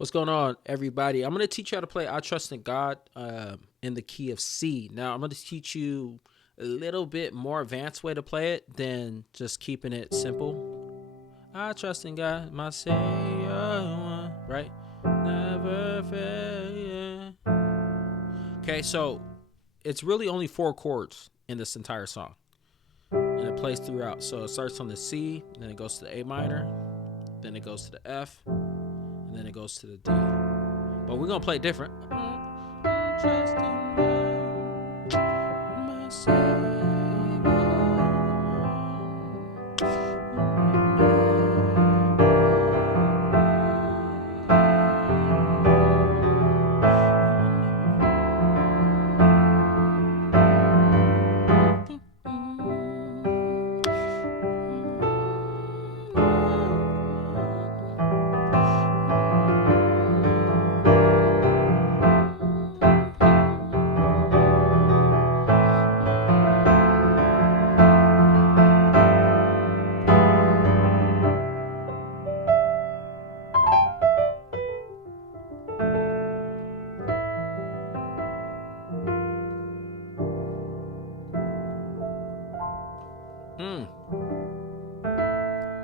What's going on, everybody? I'm going to teach you how to play I Trust in God in the key of C. Now, I'm going to teach you a little bit more advanced way to play it than just keeping it simple. I trust in God, my Savior, right? Never fail. Okay, so it's really only 4 chords in this entire song. And it plays throughout. So it starts on the C, then it goes to the A minor, then it goes to the F, and then it goes to the D. But we're gonna play it different. Trust in God, my Savior.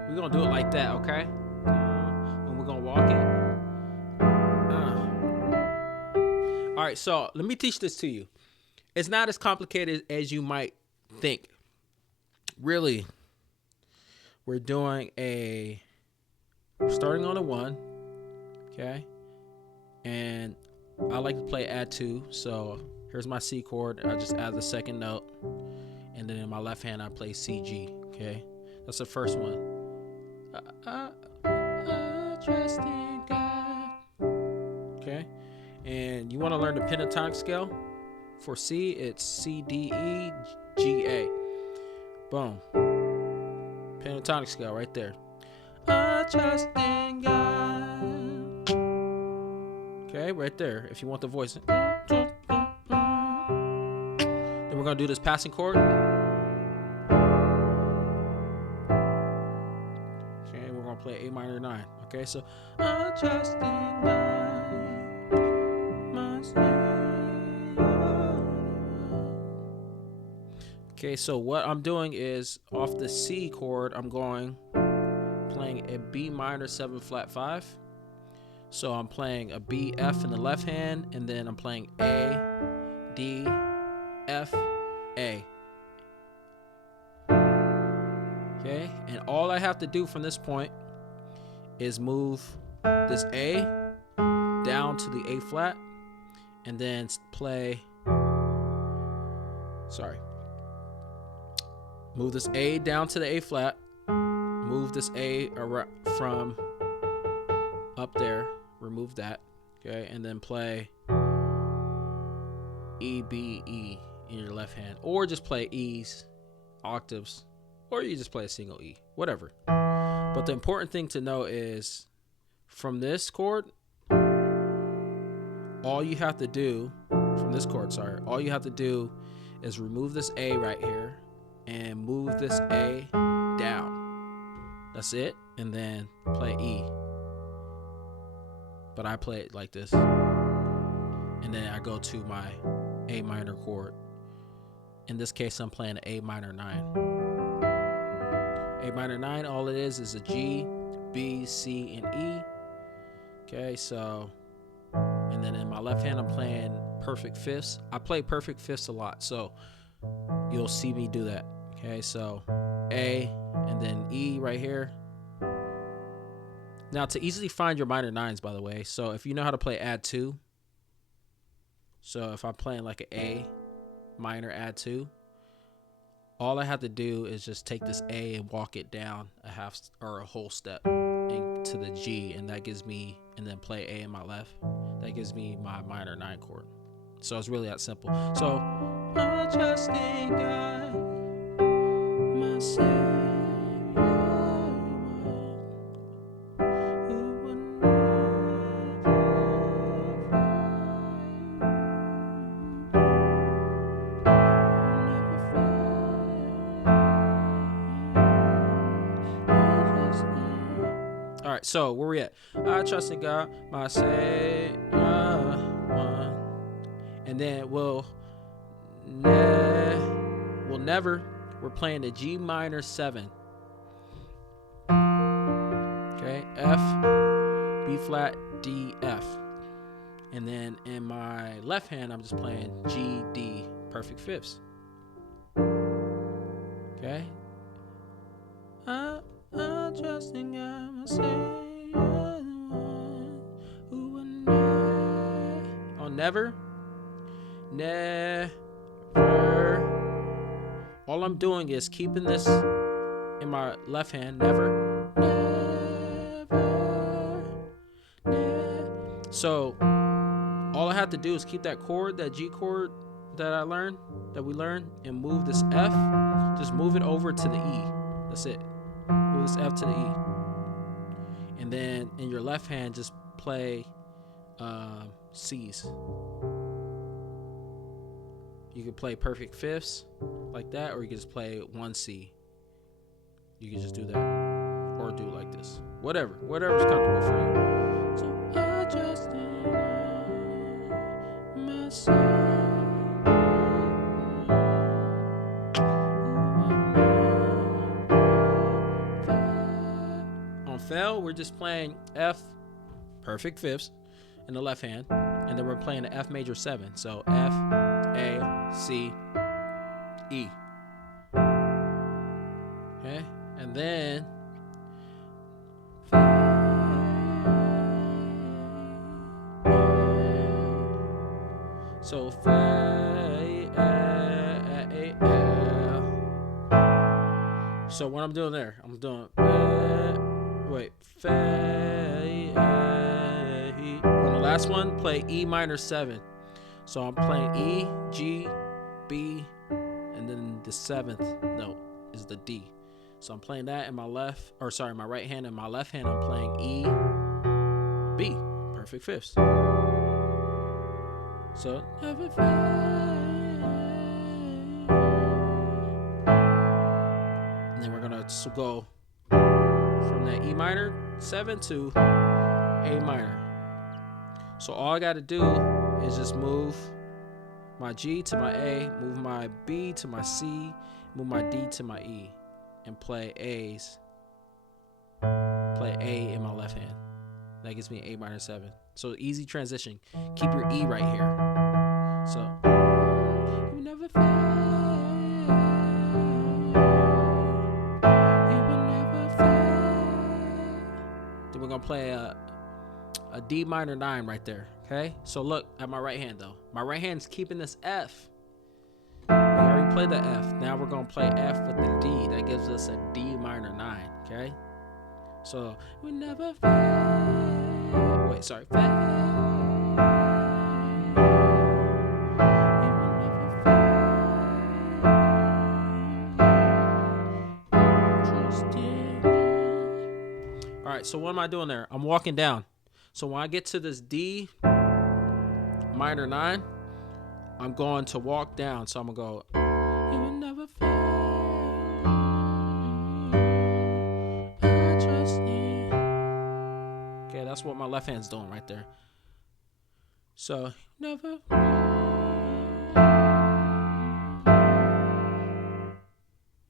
We're gonna do it like that, okay? And we're gonna walk it. All right, so let me teach this to you. It's not as complicated as you might think. Really, we're starting on a 1, okay? And I like to play add 2, so here's my C chord. I just add the second note, and then in my left hand I play C G, okay? That's the first one. I trust in God. Okay, and you want to learn the pentatonic scale for C? It's C D E G A. Boom. Pentatonic scale right there. I trust in God. Okay, right there. If you want the voice. Then we're gonna do this passing chord. Okay, we're gonna play A minor 9. Okay, so I trust in God, my Savior. Okay, so what I'm doing is off the C chord, I'm playing a B minor 7 flat 5. So I'm playing a B F in the left hand, and then I'm playing A D F A. Okay, and all I have to do from this point is move this A down to the A flat, and then move this A down to the A flat, move this A from up there, remove that, okay, and then play E, B, E in your left hand, or just play E's, octaves, or you just play a single E, whatever. But the important thing to know is from this chord, all you have to do is remove this A right here and move this A down. That's it. And then play E. But I play it like this. And then I go to my A minor chord. In this case, I'm playing an A minor 9. A minor 9, all it is a G, B, C, and E. Okay, so, and then in my left hand, I'm playing perfect fifths. I play perfect fifths a lot, so you'll see me do that. Okay, so A, and then E right here. Now, to easily find your minor 9s, by the way, so if you know how to play add 2, so if I'm playing like an A minor add 2, all I have to do is just take this A and walk it down a whole step into the G, and that gives me, and then play A in my left. That gives me my minor 9 chord. So it's really that simple. So I trust in God, my Savior. All right, So where we at? I trust in God, my Savior, one, and then we'll never. We're playing the G minor 7. Okay, F, B flat, D, F. And then in my left hand, I'm just playing G, D, perfect fifths. Okay. I trust in God, my Savior, the one who will never. Oh, never. All I'm doing is keeping this in my left hand. Never. So all I have to do is keep that chord, that G chord that we learned, and move this F. Just move it over to the E. That's it. Move this F to the E. And then in your left hand, just play C's. You can play perfect fifths like that, or you can just play 1 C. You can just do that, or do it like this. Whatever's comfortable for you. So I just myself. On Fel, we're just playing F perfect fifths in the left hand, and then we're playing the F major 7. So F, A, C, E. Okay, and then so so what I'm doing there, I'm doing on the last one, play E minor 7. So I'm playing E, G, B, and then the 7th note is the D. So I'm playing that in my my right hand. In my left hand, I'm playing E, B, perfect fifths. So never and then we're gonna go from that E minor 7 to A minor. So all I gotta do is just move my G to my A, move my B to my C, move my D to my E, and play A's. Play A in my left hand. That gives me A minor 7. So easy transition. Keep your E right here. So you never fail. You will never fail. Then we're gonna play a D minor 9 right there. Okay, so look at my right hand though. My right hand's keeping this F. We already played the F. Now we're gonna play F with the D. That gives us a D minor 9. Okay, so we never fail. Wait, sorry, fail. All right, so what am I doing there? I'm walking down. So when I get to this D minor 9, I'm going to walk down. So I'm gonna go. You will never fail. I trust you. Okay, that's what my left hand's doing right there. So never.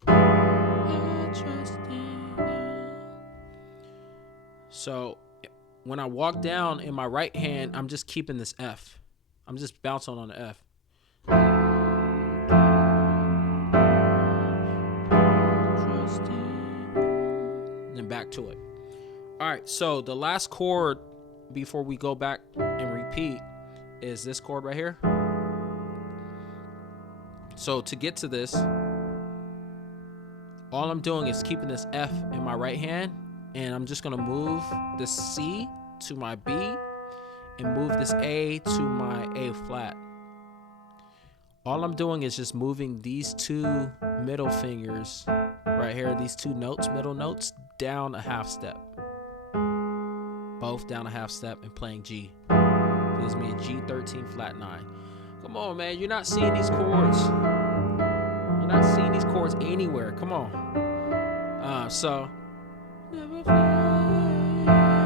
I trust you. So when I walk down in my right hand, I'm just keeping this F. I'm just bouncing on the F. And then back to it. All right, so the last chord before we go back and repeat is this chord right here. So to get to this, all I'm doing is keeping this F in my right hand, and I'm just gonna move this C to my B and move this A to my A flat. All I'm doing is just moving these two middle fingers right here, these two notes, middle notes, down a half step. Both down a half step and playing G. Gives me a G13 flat 9. Come on, man, you're not seeing these chords. You're not seeing these chords anywhere. Come on. So never fail.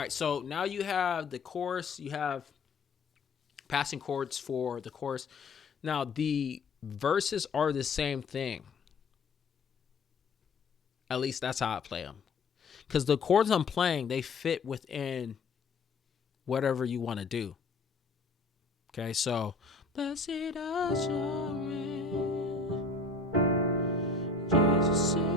right, so now you have the chorus, you have passing chords for the chorus. Now the verses are the same thing. At least that's how I play them. Because the chords I'm playing, they fit within whatever you want to do. Okay, so blessed assurance, Jesus is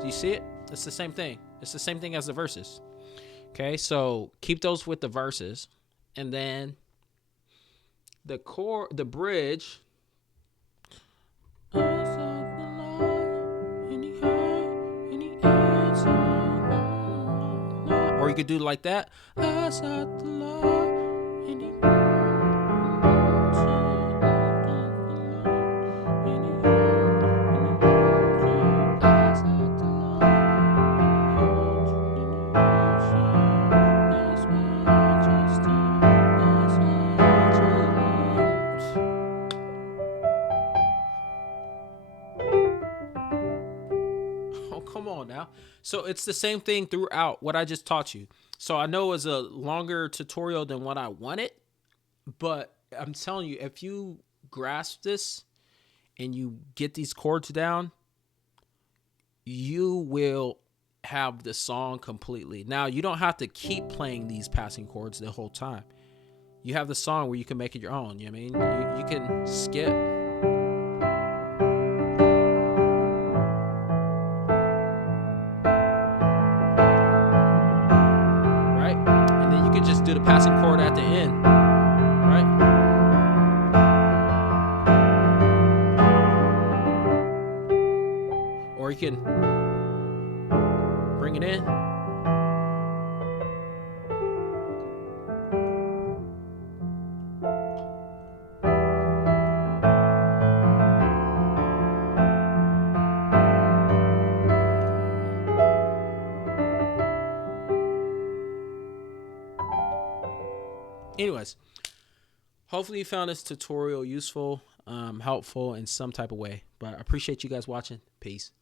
do you see it? It's the same thing. It's the same thing as the verses. Okay, so keep those with the verses, and then the bridge. Or you could do it like that. Oh, come on now. So it's the same thing throughout what I just taught you. So I know it's a longer tutorial than what I wanted, but I'm telling you, if you grasp this and you get these chords down, you will have the song completely. Now, you don't have to keep playing these passing chords the whole time. You have the song where you can make it your own. You know what I mean? You can skip. Just do the passing chord at the end, right? Or you can bring it in. Anyways, hopefully you found this tutorial useful, helpful in some type of way. But I appreciate you guys watching. Peace.